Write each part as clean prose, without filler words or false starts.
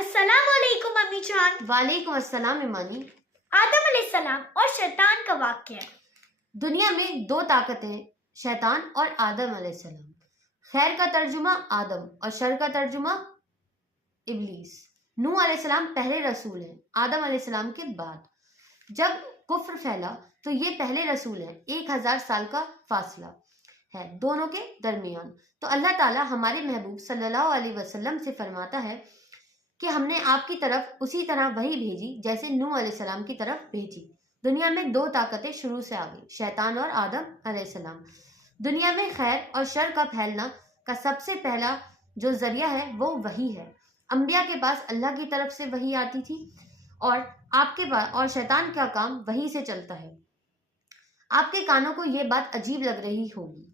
अस्सलाम वालेकुम अम्मी जान। वालेकुम अस्सलाम इमानी। आदम अलैहिस्सलाम और शैतान का वाक़या। दुनिया में दो ताकतें, शैतान और आदम अलैहिस्सलाम। खैर का तर्जुमा आदम और शर का तर्जुमा इब्लीस। नूह अलैहिस्सलाम पहले रसूल हैं आदम अलैहिस्सलाम के बाद। जब कुफ्र फैला तो ये पहले रसूल हैं। 1000 साल का फासला है दोनों के दरमियान। तो अल्लाह ताला हमारे महबूब सल्लल्लाहु अलैहि वसल्लम से फरमाता है कि हमने आपकी तरफ उसी तरह वही भेजी जैसे नूह अलैहिस्सलाम की तरफ भेजी। दुनिया में दो ताकतें शुरू से आ गई, शैतान और आदम अलैहिस्सलाम। दुनिया में खैर और शर का फैलना का सबसे पहला जो जरिया है वो वही है। अंबिया के पास अल्लाह की तरफ से वही आती थी और आपके पास, और शैतान का काम वही से चलता है। आपके कानों को ये बात अजीब लग रही होगी,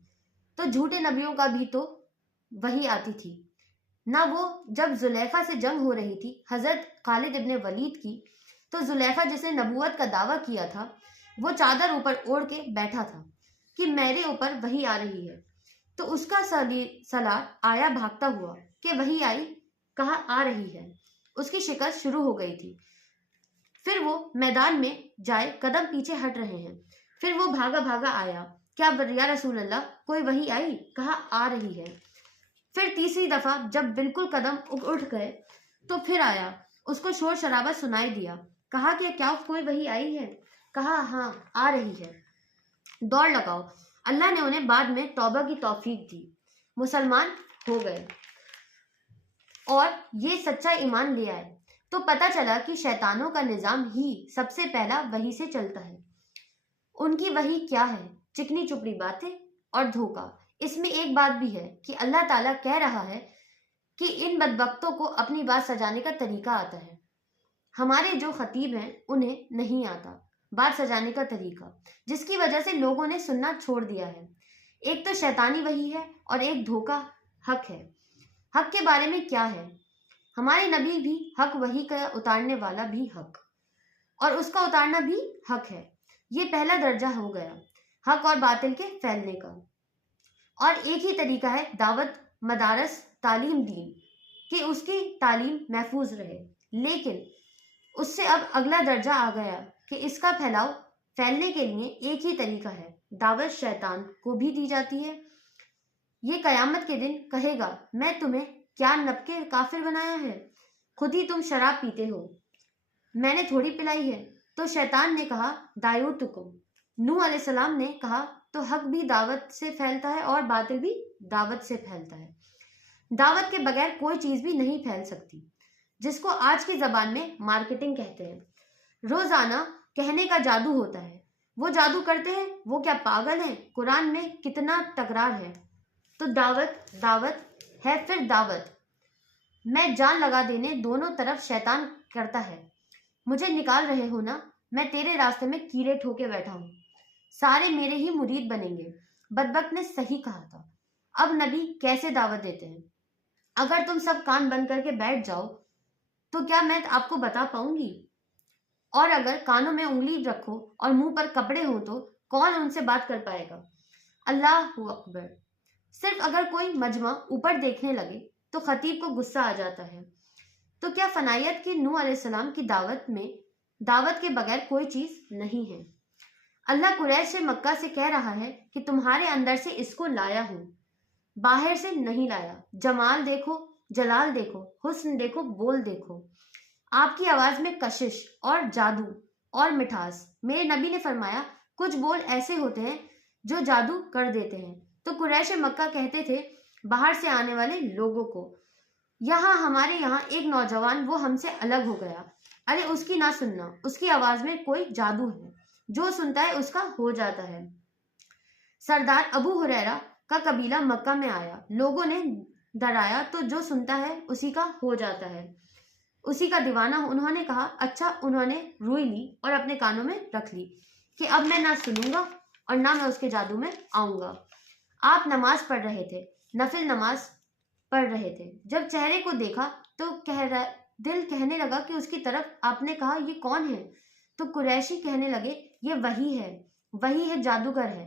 तो झूठे नबियों का भी तो वही आती थी ना। वो जब जुलेखा से जंग हो रही थी हजरत खालिद इब्ने वलीद की, तो जुलेखा जिसने नबूवत का दावा किया था वो चादर ऊपर ओढ़ के बैठा था कि मेरे ऊपर वही आ रही है। तो उसका सलार आया भागता हुआ कि वही आई, कहा आ रही है। उसकी शिकस्त शुरू हो गई थी। फिर वो मैदान में जाए कदम पीछे हट रहे हैं। फिर वो भागा भागा आया, क्या या रसूल अल्लाह कोई वही आई, कहा आ रही है। फिर तीसरी दफा जब बिल्कुल कदम उठ गए तो फिर आया, उसको शोर शराबा सुनाई दिया, कहा कि क्या कोई वही आई है, कहा हाँ आ रही है, दौड़ लगाओ। अल्लाह ने उन्हें बाद में तौबा की तौफीक दी, मुसलमान हो गए और ये सच्चा ईमान ले आए। तो पता चला कि शैतानों का निजाम ही सबसे पहला वही से चलता है। उनकी वही क्या है, चिकनी चुपड़ी बातें और धोखा। इसमें एक बात भी है कि अल्लाह ताला कह रहा है कि इन बदबख्तों को अपनी बात सजाने का तरीका आता है। हमारे जो खतीब हैं उन्हें नहीं आता बात सजाने का तरीका, जिसकी वजह से लोगों ने सुनना छोड़ दिया है। एक तो शैतानी वही है और एक धोखा हक है। हक के बारे में क्या है, हमारे नबी भी हक, वही का उतारने वाला भी हक, और उसका उतारना भी हक है। ये पहला दर्जा हो गया हक और बातिल के फैलने का। और एक ही तरीका है दावत, मदारस, तालीम दीन कि उसकी तालीम महफूज रहे। लेकिन उससे अब अगला दर्जा आ गया कि इसका फैलने के लिए एक ही तरीका है, दावत शैतान को भी दी जाती है। ये कयामत के दिन कहेगा, मैं तुम्हें क्या नबके काफिर बनाया है, खुद ही तुम शराब पीते हो, मैंने थोड़ी पिलाई है। तो शैतान ने कहा दायूतुकुम। नूह अलैहिस्सलाम ने कहा तो हक भी दावत से फैलता है और बातिल भी दावत से फैलता है। दावत के बगैर कोई चीज भी नहीं फैल सकती, जिसको आज की जबान में मार्केटिंग कहते हैं। रोजाना कहने का जादू होता है। वो जादू करते हैं, वो क्या पागल हैं? कुरान में कितना तकरार है। तो दावत दावत है, फिर दावत मैं जान लगा देने दोनों तरफ शैतान करता है। मुझे निकाल रहे हो ना, मैं तेरे रास्ते में कीड़े ठोके बैठा हूं, सारे मेरे ही मुरीद बनेंगे। बदबख्त ने सही कहा था। अब नबी कैसे दावत देते हैं? अगर तुम सब कान बंद करके बैठ जाओ तो क्या मैं आपको बता पाऊंगी? और अगर कानों में उंगली रखो और मुंह पर कपड़े हो तो कौन उनसे बात कर पाएगा? अल्लाह अकबर। सिर्फ अगर कोई मजमा ऊपर देखने लगे तो खतीब को गुस्सा आ जाता है। तो क्या फनायत की नूह अलैहिस्सलाम की दावत के बगैर कोई चीज नहीं है। अल्लाह कुरैश से मक्का से कह रहा है कि तुम्हारे अंदर से इसको लाया हूं, बाहर से नहीं लाया। जमाल देखो, जलाल देखो, हुस्न देखो, बोल देखो। आपकी आवाज में कशिश और जादू और मिठास। मेरे नबी ने फरमाया कुछ बोल ऐसे होते हैं जो जादू कर देते हैं। तो कुरैश मक्का कहते थे बाहर से आने वाले लोगों को, हमारे यहाँ एक नौजवान वो हमसे अलग हो गया, अरे उसकी ना सुनना, उसकी आवाज में कोई जादू है, जो सुनता है उसका हो जाता है। सरदार अबू हुरैरा का कबीला मक्का में आया, लोगों ने डराया तो जो सुनता है उसी का हो जाता है, उसी का दीवाना। उन्होंने कहा अच्छा। उन्होंने रुई ली और अपने कानों में रख ली कि अब मैं ना सुनूंगा और ना मैं उसके जादू में आऊंगा। आप नमाज पढ़ रहे थे, नफिल नमाज पढ़ रहे थे, जब चेहरे को देखा तो दिल कहने लगा कि उसकी तरफ। आपने कहा ये कौन है? तो कुरैशी कहने लगे ये वही है, जादूगर है।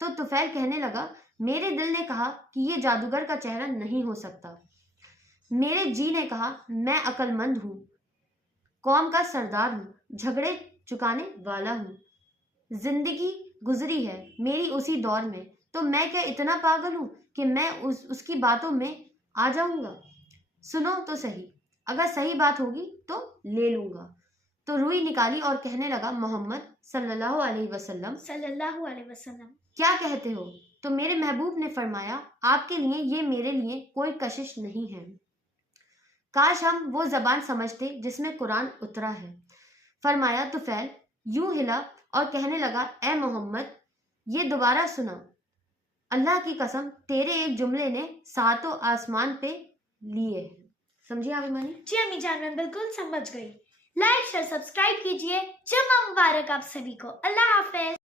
तो तुफैल कहने लगा मेरे दिल ने कहा कि ये जादूगर का चेहरा नहीं हो सकता। मेरे जी ने कहा, मैं अक्लमंद हूँ, कौम का सरदार हूँ, झगड़े चुकाने वाला हूँ, जिंदगी गुजरी है मेरी उसी दौर में, तो मैं क्या इतना पागल हूँ कि मैं उसकी बातों में आ जाऊंगा। सुनो तो सही, अगर सही बात होगी तो ले लूंगा। तो रुई निकाली और कहने लगा, मोहम्मद सल्लल्लाहु अलैहि वसल्लम, सल्लल्लाहु अलैहि वसल्लम, क्या कहते हो? तो मेरे महबूब ने फरमाया, आपके लिए ये मेरे लिए कोई कशिश नहीं है। काश हम वो जबान समझते जिसमें कुरान उतरा है। फरमाया, तुफैल यूं हिला और कहने लगा, ए मोहम्मद, ये दोबारा सुना। अल्लाह की कसम, तेरे एक जुमले ने सातों आसमान पे लिए हैं। समझिए आप मानी? जी अम्मी जान, मैं बिल्कुल समझ गई। लाइक शेयर सब्सक्राइब कीजिए। जुम्मा मुबारक आप सभी को। अल्लाह हाफिज।